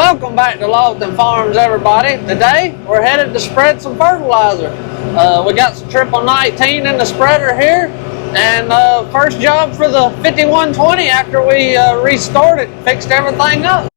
Welcome back to Lofton Farms, everybody. Today we're headed to spread some fertilizer. We got some triple 19 in the spreader here, and first job for the 5120 after we restored it, fixed everything up.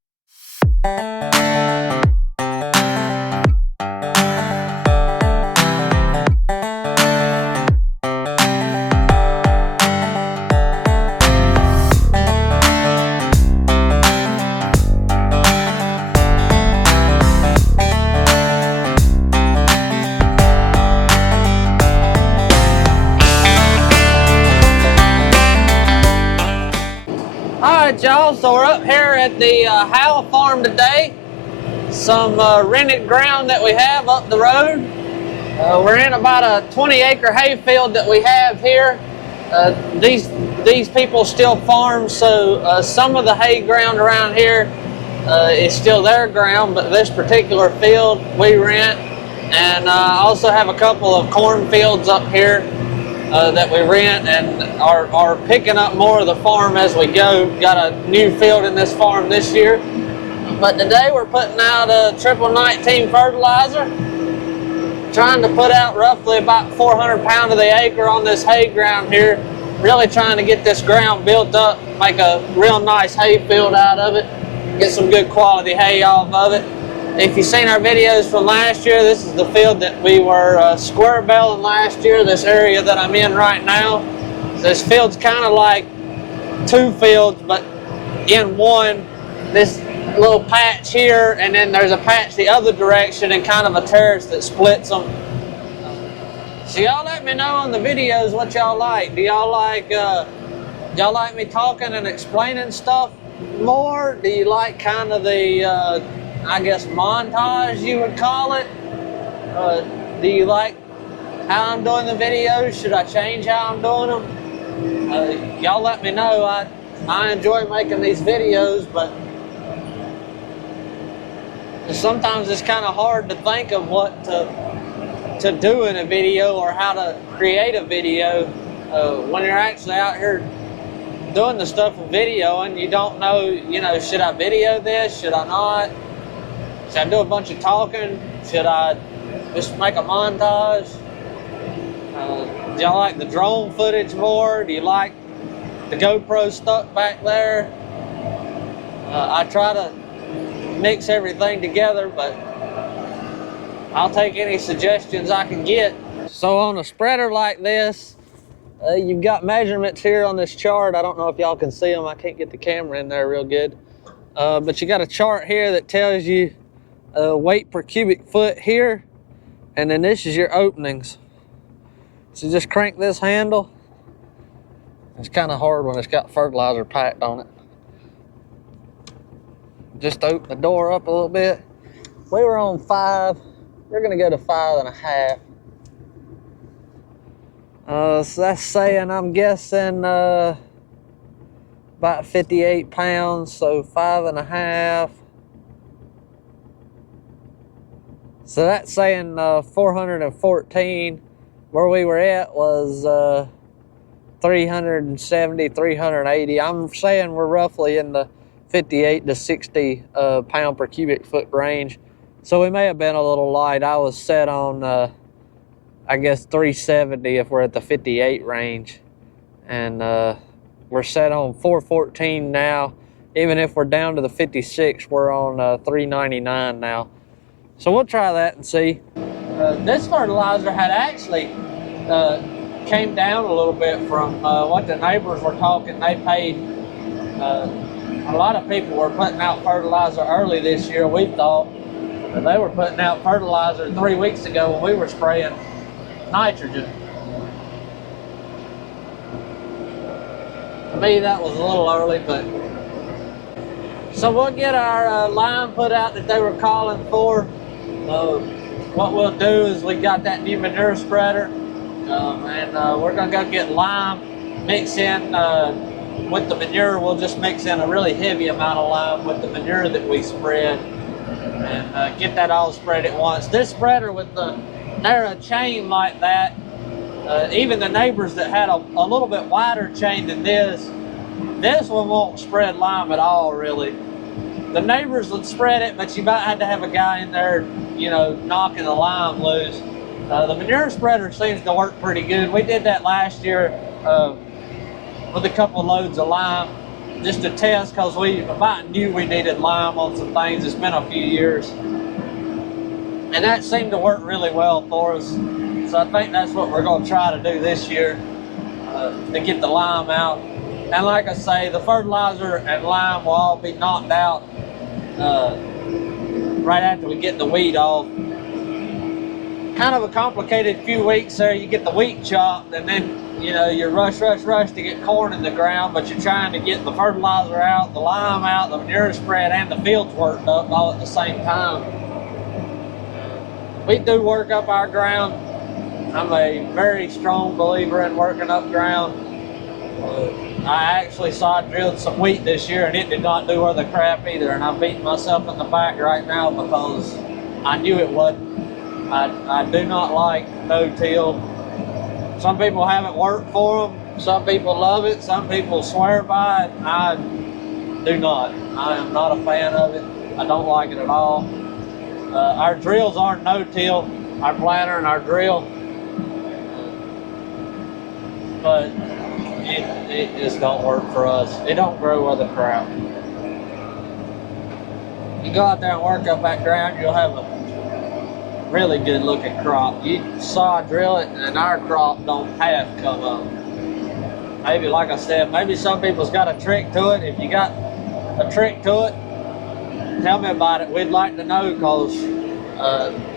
Alright y'all, so we're up here at the Howell farm today. Some rented ground that we have up the road. We're in about a 20-acre hay field that we have here. These people still farm, so some of the hay ground around here is still their ground, but this particular field we rent. And I also have a couple of corn fields up here that we rent and are picking up more of the farm as we go. Got a new field in this farm this year. But today we're putting out a triple 19 fertilizer. Trying to put out roughly about 400 pounds of the acre on this hay ground here. Really trying to get this ground built up, make a real nice hay field out of it. Get some good quality hay off of it. If you've seen our videos from last year, this is the field that we were square belling last year, this area that I'm in right now. This field's kind of like two fields, but in one. This little patch here, and then there's a patch the other direction and kind of a terrace that splits them. So y'all let me know on the videos what y'all like. Do y'all like me talking and explaining stuff more? Do you like kind of the I guess montage you would call it? Do you like how I'm doing the videos? Should I change how I'm doing them? Y'all let me know. I enjoy making these videos, but sometimes it's kind of hard to think of what to do in a video or how to create a video when you're actually out here doing the stuff with video and you don't know, should I video this? Should I not? Should I do a bunch of talking? Should I just make a montage? Do y'all like the drone footage more? Do you like the GoPro stuck back there? I try to mix everything together, but I'll take any suggestions I can get. So on a spreader like this, you've got measurements here on this chart. I don't know if y'all can see them. I can't get the camera in there real good. But you got a chart here that tells you weight per cubic foot here, and then this is your openings. So just crank this handle. It's kind of hard when it's got fertilizer packed on it. Just open the door up a little bit. We were on 5. We're gonna go to 5.5. So that's saying, I'm guessing about 58 pounds, so 5.5. So that's saying 414. Where we were at was 370, 380. I'm saying we're roughly in the 58 to 60 pound per cubic foot range. So we may have been a little light. I was set on, I guess 370 if we're at the 58 range. And we're set on 414 now. Even if we're down to the 56, we're on 399 now. So we'll try that and see. This fertilizer had actually came down a little bit from what the neighbors were talking. They paid, a lot of people were putting out fertilizer early this year, we thought. But they were putting out fertilizer 3 weeks ago when we were spraying nitrogen. To me, that was a little early, but. So we'll get our line put out that they were calling for. What we'll do is we got that new manure spreader, and we're gonna go get lime, mix in with the manure. We'll just mix in a really heavy amount of lime with the manure that we spread, and get that all spread at once. This spreader with the narrow chain like that, even the neighbors that had a little bit wider chain than this one won't spread lime at all, really. the neighbors would spread it, but you might have to have a guy in there, you know, knocking the lime loose. The manure spreader seems to work pretty good. We did that last year with a couple of loads of lime just to test, because we about knew we needed lime on some things. It's been a few years. And that seemed to work really well for us. So I think that's what we're going to try to do this year to get the lime out. And like I say, the fertilizer and lime will all be knocked out right after we get the weed off. Kind of a complicated few weeks there. You get the wheat chopped, and then you know you rush to get corn in the ground, but you're trying to get the fertilizer out, the lime out, the manure spread, and the fields worked up all at the same time. We do work up our ground. I'm a very strong believer in working up ground. I actually sod drilled some wheat this year, and it did not do worth a crap either, and I'm beating myself in the back right now because I knew it wasn't. I do not like no-till. Some people have it work for them. Some people love it. Some people swear by it. I do not. I am not a fan of it. I don't like it at all. Our drills aren't no-till, our planter and our drill. But it just don't work for us. It don't grow worth a crap. You go out there and work up that ground, you'll have a really good looking crop. You sod drill it and our crop don't half come up. Maybe, like I said, maybe some people's got a trick to it. If you got a trick to it, tell me about it. We'd like to know, because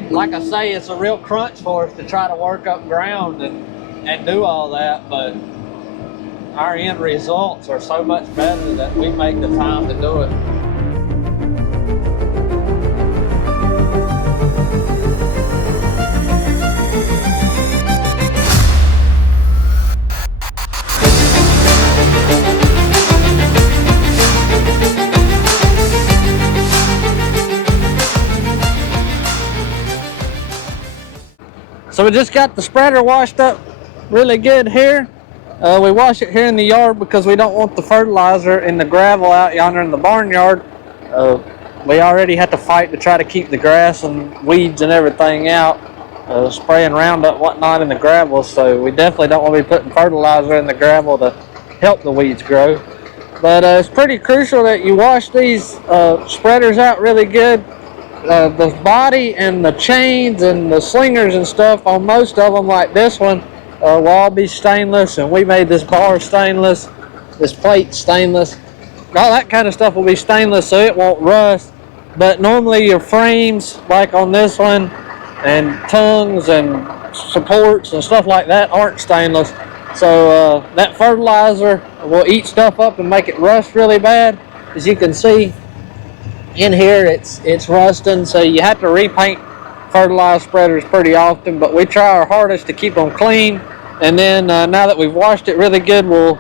like I say, it's a real crunch for us to try to work up ground and do all that, but our end results are so much better that we make the time to do it. So we just got the spreader washed up really good here. We wash it here in the yard because we don't want the fertilizer in the gravel out yonder in the barnyard. We already had to fight to try to keep the grass and weeds and everything out, spraying Roundup whatnot in the gravel, so we definitely don't want to be putting fertilizer in the gravel to help the weeds grow. But it's pretty crucial that you wash these spreaders out really good. The body and the chains and the slingers and stuff on most of them, like this one, will all be stainless, and we made this bar stainless, this plate stainless. All that kind of stuff will be stainless so it won't rust. But normally your frames, like on this one, and tongues and supports and stuff like that aren't stainless. So that fertilizer will eat stuff up and make it rust really bad. As you can see in here, it's rusting, so you have to repaint fertilizer spreaders pretty often, but we try our hardest to keep them clean. And then now that we've washed it really good, we'll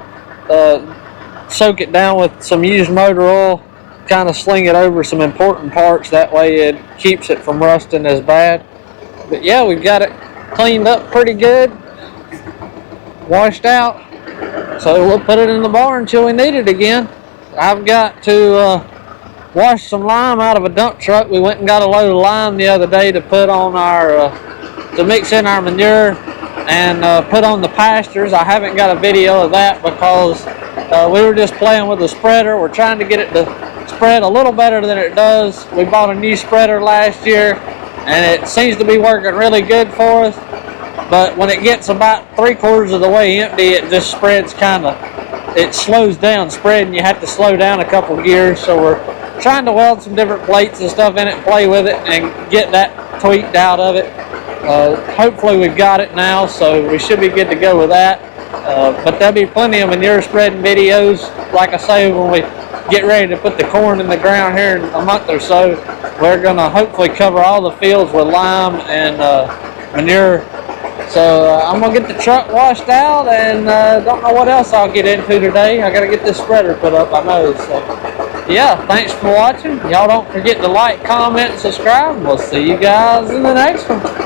soak it down with some used motor oil, kind of sling it over some important parts, that way it keeps it from rusting as bad. But yeah, we've got it cleaned up pretty good, washed out, so we'll put it in the barn until we need it again. I've got to wash some lime out of a dump truck. We went and got a load of lime the other day to put on our to mix in our manure and put on the pastures. I haven't got a video of that because we were just playing with the spreader. We're trying to get it to spread a little better than it does. We bought a new spreader last year and it seems to be working really good for us, but when it gets about 3/4 of the way empty, it just spreads it slows down spreading. You have to slow down a couple gears, so we're trying to weld some different plates and stuff in it, play with it, and get that tweaked out of it. Hopefully we've got it now, so we should be good to go with that. But there'll be plenty of manure spreading videos. Like I say, when we get ready to put the corn in the ground here in a month or so, we're going to hopefully cover all the fields with lime and manure. So I'm going to get the truck washed out, and don't know what else I'll get into today. I got to get this spreader put up, I know. So yeah, thanks for watching. Y'all don't forget to like, comment, and subscribe. We'll see you guys in the next one.